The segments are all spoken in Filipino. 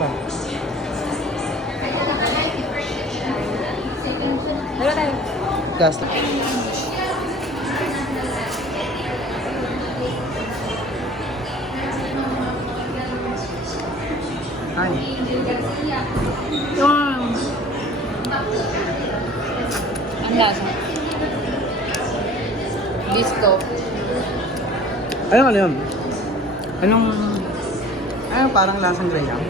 pa. Dala tayo. Gas. Ay. Yung... Ang lasa. Disco. Ano yun? Ano parang lasang graham?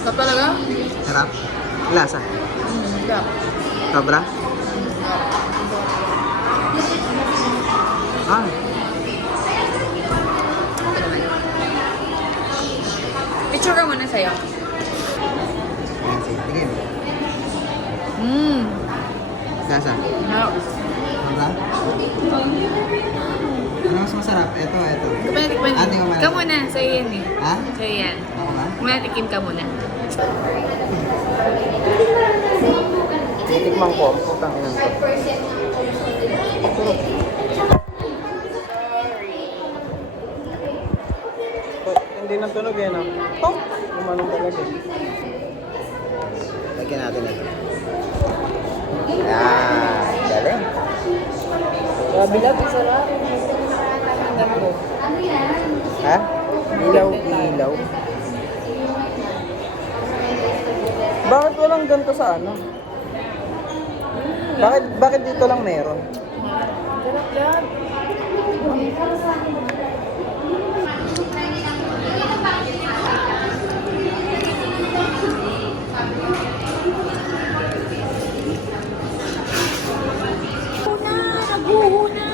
Sarap talaga? Sarap? Lasa? Sarap. Sobra? Ah. Picture ka muna sa'yo. Sige. Lasa? Sarap. Sobra? Ano mas masarap? Ito. Tikman. Ate mo Ikaw muna. Sa'yo yan eh. Ha? Sa'yo yan. Ako ba? Muna tikim ka muna. Titikman ko. Ang putang inan ko. Hindi nang tunog eh, no? Tok! Lumanong talaga. Lagyan natin ito. Yan. Galing. Bilab, sarap. Ha? Ilaw. Bakit walang ganito sa ano? Bakit dito lang meron? Sarap yan. Naguhuna.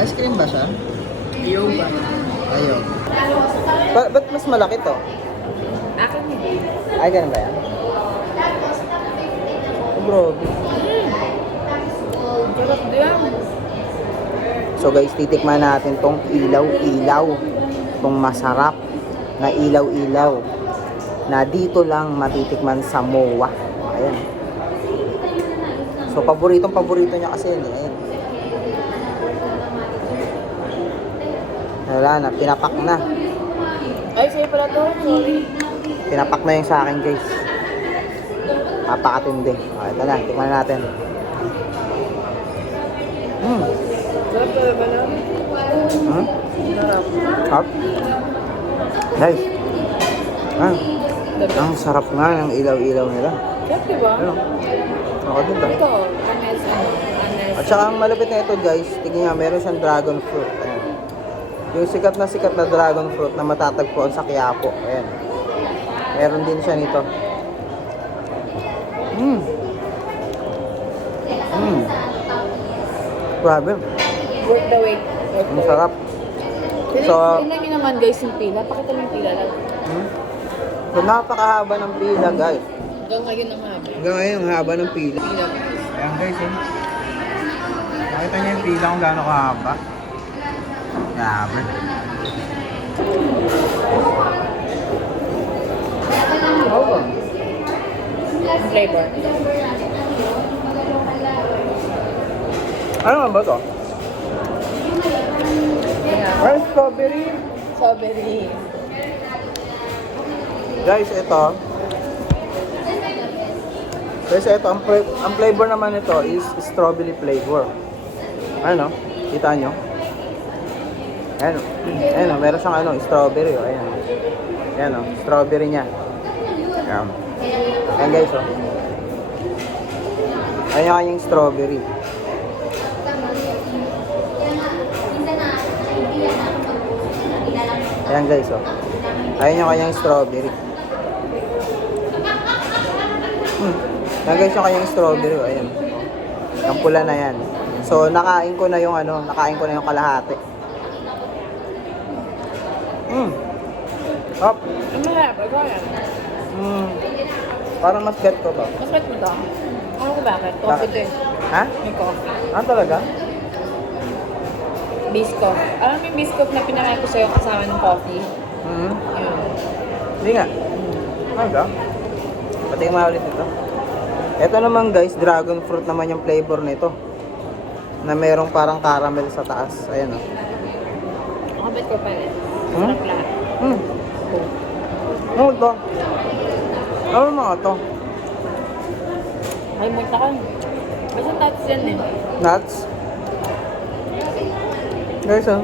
Ice cream ba siya? Ayaw ba? Ayaw. Ba't mas malaki to? Akin yun. Ay, ganun ba yan? Oh, bro. Sarap yan. So guys, titikman natin tong ilaw-ilaw. Tong masarap na ilaw-ilaw. Na dito lang matitikman sa MOA. Ayan. So paborito niya kasi yun. Ayan. Wala na, pinapak na. Ay, sa'yo pala to. Sorry. Pinapak na yung sa akin guys. Napakatindi. Ito na, tikman natin. Sarap talaga na. Sarap. Sarap. Guys. Ang sarap nga ng ilaw-ilaw nila. Sarap diba? Ano? Ako din ba? Ito, anes. At saka ang malapit na ito guys, tingnan nga, meron siyang dragon fruit. Ayan. Yung sikat na dragon fruit na matatagpuan sa Quiapo. Ayan. Meron din siya nito. Grabe. Worth the wait. Ang sarap. So, tingnan nyo naman guys yung pila. Pakita mo yung pila lang. So, napakahaba ng pila guys. Hanggang ngayon ang haba. Hanggang ngayon, ang haba ng pila. Pila guys. Ayan guys, eh. Nakita niyo yung pila kung gaano kahaba. Grabe. Oh. Ang flavor. Ano nga ba to? Yeah. Ay, strawberry. Strawberry. Guys, ito. Ang flavor naman ito is strawberry flavor. Ano? Kita nyo? Ayan, meron siyang strawberry. Ayan. Ayan, strawberry niya. Ayan. Ayan guys, Ayan kanyang strawberry. Ayan guys, Ayan yung kanyang strawberry. Ayan guys yung kanyang strawberry, ayan. Ang pula na yan. So, nakain ko na yung kalahati. Hop. Ang mahirap. Ikaw yan. Parang mas bet ko to. Mas bet mo to? Ano ko bakit? Coffee to eh. Ha? May coffee. Ah, talaga? Biscoff. Alam mo yung biscoff na pinakain ko sa'yo kasama ng coffee? Mm-hmm. Yun. Hindi nga. Talaga? Patingin mo ulit ito. Ito naman guys, dragon fruit naman yung flavor nito. Na merong parang caramel sa taas. Ayan o. Nakabit ko pa rin. Hmm? Sarap lahat. Ano ito? Ano mga ito? Ay, multa ka. Basta nuts yan eh. Nuts? Guys, oh.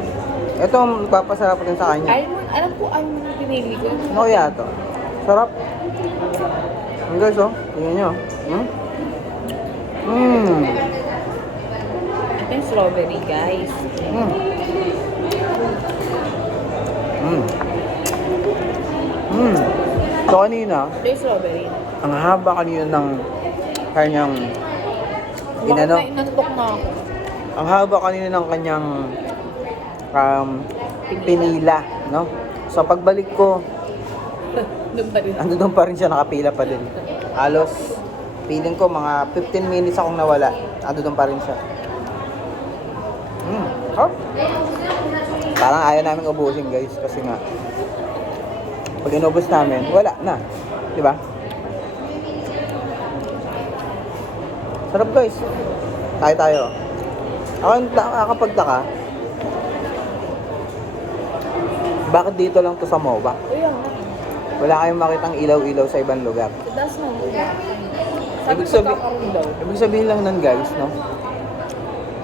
Ito ang magpapasarap din sa kanya. Alam ko ano yung pinili ko. Ano kaya ito? Sarap. Ang guys, oh. Tingnan nyo. Ito yung strawberry, guys. So kanina, Ito yung strawberry. ang haba kanina ng kanyang inano. Inantok na ako. Ang haba kanina ng kanyang pinila, no? So pagbalik ko, Doon pa rin. ando doon pa rin siya, nakapila pa din. Halos, feeling ko mga 15 minutes akong nawala. Ando doon pa rin siya. Oh. Parang ayaw namin ubusin guys, kasi nga, pag inubos namin, wala na. Di ba? Sarap guys. Tayo. Ako nakakapagtaka. Bakit dito lang to sa MOA? Ayun. Wala kayong makitang ilaw-ilaw sa ibang lugar. That's no. Ibig sabihin lang nun guys, no?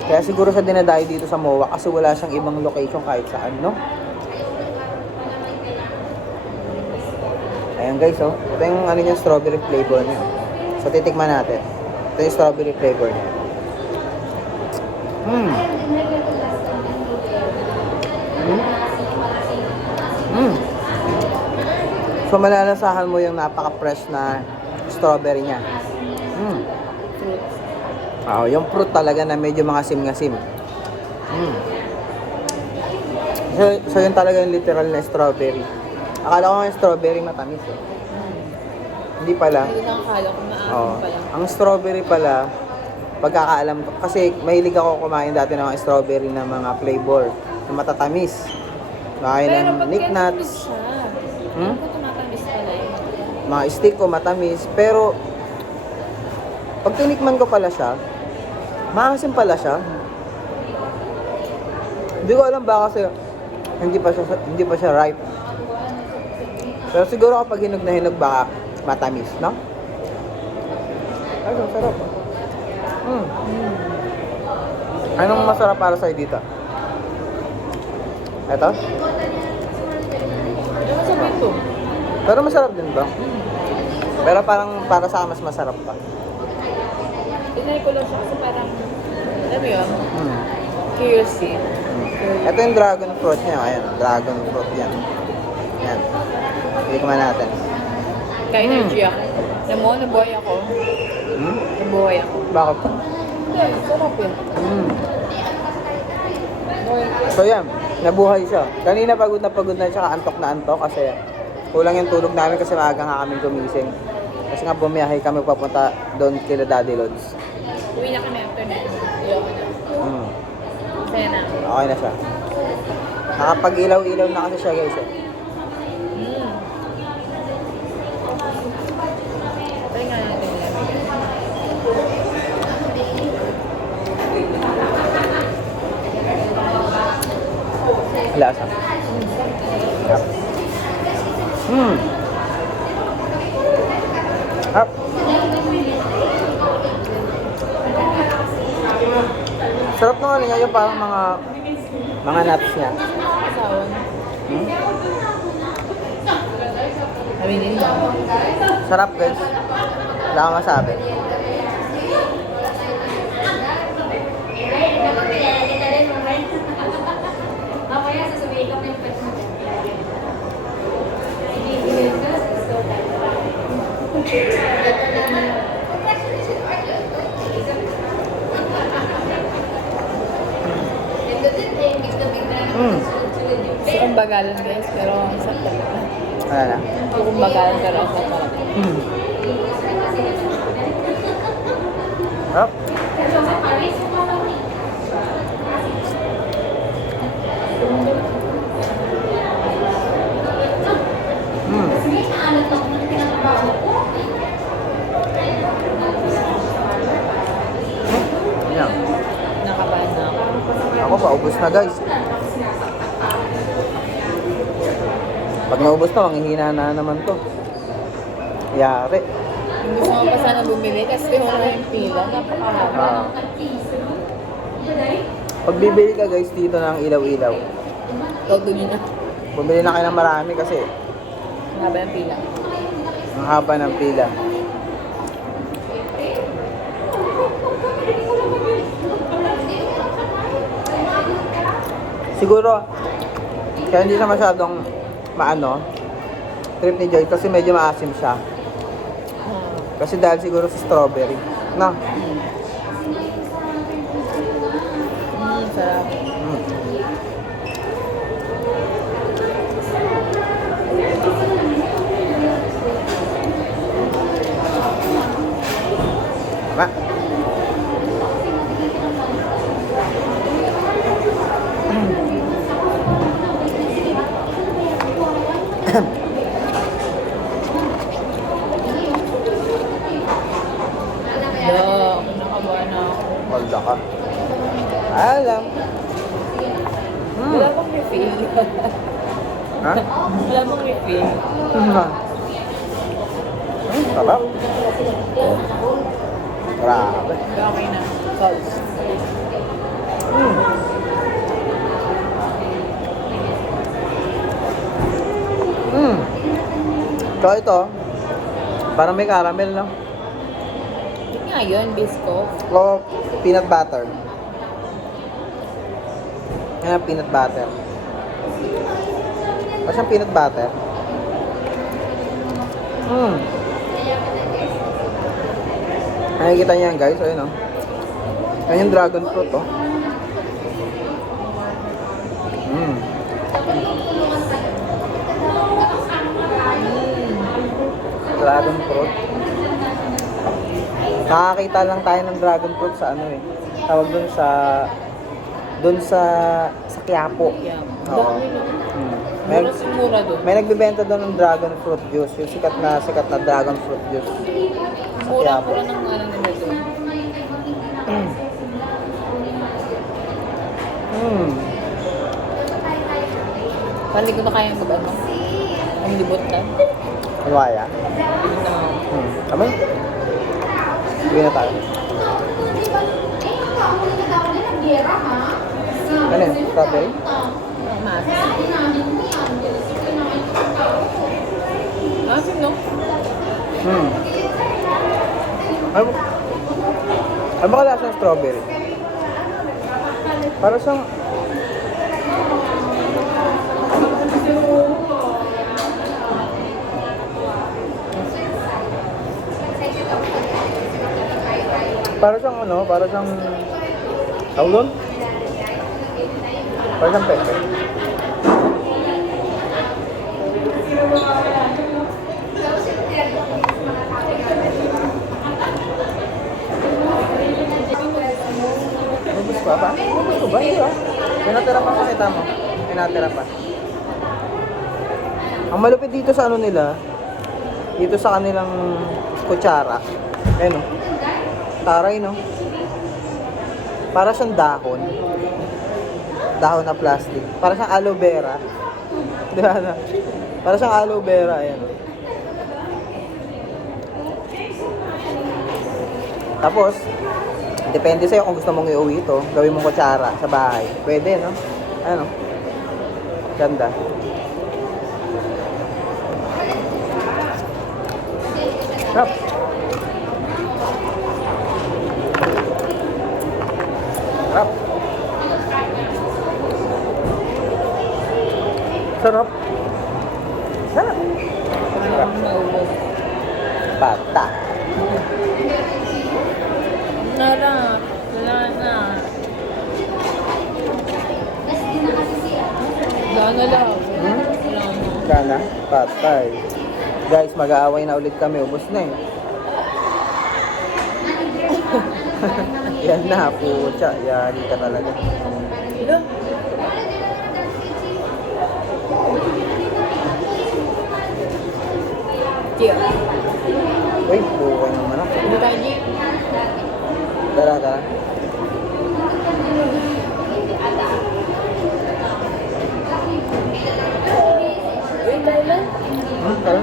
Kaya siguro sa dinadayo dito sa MOA kasi wala siyang ibang location kahit saan, no? Ayan guys, oh. Ito yung ano yung strawberry flavor niya. So titikman natin. Ito yung strawberry flavor niya. So malalasahan mo yung napaka-fresh na strawberry niya. Yung fruit talaga na medyo mga sim-ngasim. So yun talaga yung literal na strawberry. Akala ko nga yung strawberry matamis eh. Hindi pala. Hindi na akala ko maamin pala. Ang strawberry pala, pagkakaalam ko, kasi mahilig ako kumain dati ng mga strawberry na mga flavor na matatamis. Kaya ng Nick Nuts. Kung tumatamis pala yun. Mga stick ko matamis, pero pag tinikman ko pala siya, maasim pala siya. Hindi ko alam ba kasi hindi pa siya ripe. Pero siguro kapag hinog na hinog baka matamis, no? Ay, ang sarap. Anong masarap para sa'yo dito? Ito? Ano sabi ito? Pero masarap din ba? Pero parang para sa akin mas masarap pa. Tinay ko lang siya kasi parang, alam mo yun? Curious eh. Ito yung dragon fruit niya. Ayan, dragon fruit yan. Yan. Tikman natin. Kaya energy ako. Alam mo, nabuhay ako. Nabuhay ako. Bakit? Hindi, sarap yun. So yan, nabuhay siya. Kanina pagod na siya, antok na antok kasi kulang yung tulog namin kasi maaga nga kami gumising. Kasi nga bumiyahe kami papunta doon kila Daddy Lods. Uwi na kami after na. Ayoko na. Kaya na. Okay na siya. Nakapag-ilaw-ilaw na kasi siya guys. Try nga natin yan. Lasa. Hap. Sarap naman niya yung parang mga nuts niya. Asawan. Aminin mo. Sarap guys. Wala akong masabi. Gusto kong bagalan guys, pero ang sarap talaga. Wala na. Gusto kong bagalan pero ang sarap talaga. Sarap. Ubus na guys. Pag naubos na, manghihina na naman to. Yari. Yung gusto mo pa sana bumili kasi wala yung pila. Napakahaba. Ah. Pag bibili ka guys dito ng ilaw-ilaw, Todo nyo na. bumili na kayo ng marami kasi Ang haba yung pila. ang haba ng pila. Siguro, kaya hindi siya masyadong maano, trip ni Joy kasi medyo maasim siya. Kasi dahil siguro sa strawberry. No? Sarap. Mm. Tama. Nakabuha na ako. Walda ka. Alam. Wala bang refill? Ha? Wala bang refill? Sarap. Grabe. Okay na. Sauce. So ito, parang may caramel, no? Yun nga yun, bisco. O peanut butter. Yan ang peanut butter. Parang siyang peanut butter. Nakikita niyo yan guys, ayun o. Yan yung dragon fruit, oh. Dragon fruit. Nakakita lang tayo ng dragon fruit sa ano eh. Tawag dun sa Quiapo. Yeah. Oo. Dami no? May, Mura mura doon. may nagbebenta doon ng dragon fruit juice. Yung sikat na dragon fruit juice. Mura-mura ng ano nila doon. Parang hindi ko na kayang mag-ano. Ang libot na. Alwaya. Tama? Sige na tayo. Ano yun? Strawberry? Mas. Asim, no? Ano ba kalasa ng strawberry? Para siyang... Para siyang ano? Para siyang... Tawag doon? Para siyang pepe. Ubus pa ba? Ubus pa ba? Hindi ah. May natira pa, makita mo. May natira pa. Ang malupit dito sa ano nila, dito sa kanilang kutsara. Ayun o. Taray no. Para siyang dahon. Dahon na plastic. Para siyang aloe vera. Di ba na? Para siyang aloe vera. Ayan o. Tapos, depende sa'yo kung gusto mong iuwi ito. Gawin mong kutsara sa bahay. Pwede, no? Ano? Ganda. Sarap. Sarap. Sarap. Sarap. Sarap. Bata. Narap. Wala na. Wala na lang. Wala na. Kana? Patay. Guys, mag-aaway na ulit kami. Ubus na eh. Yan na, pucha. Yari ka talaga. Hello? Cheer. Uy, buka naman ako. Ano tayo, G? Tara, tara. Tara.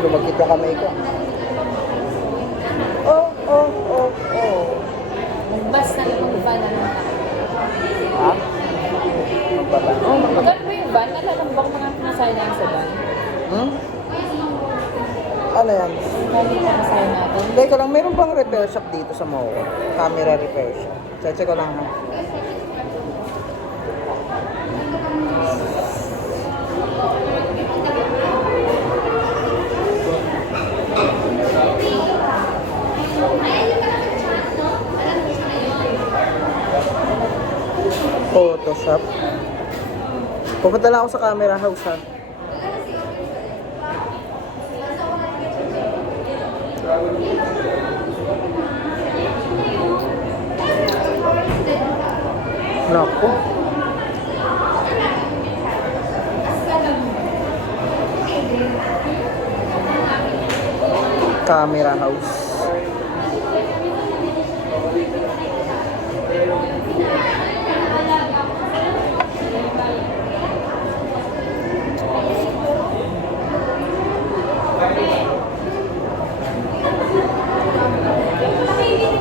Lumagkit yung kamay ko. Oh, oh, oh, oh. Magbas na mag-van na lang. Ha? Magpapa. Oh, magpapa. Magkano ba yung van? Nalalambak mga pinasaya na sa van. Hmm? Ano yan? Kami pinasaya natin. Hindi ko lang, meron bang repair shop dito sa MOA? Camera repair shop. Check ko lang ha. Photoshop. Pupunta lang ako sa camera house ha. Naku. Camera house.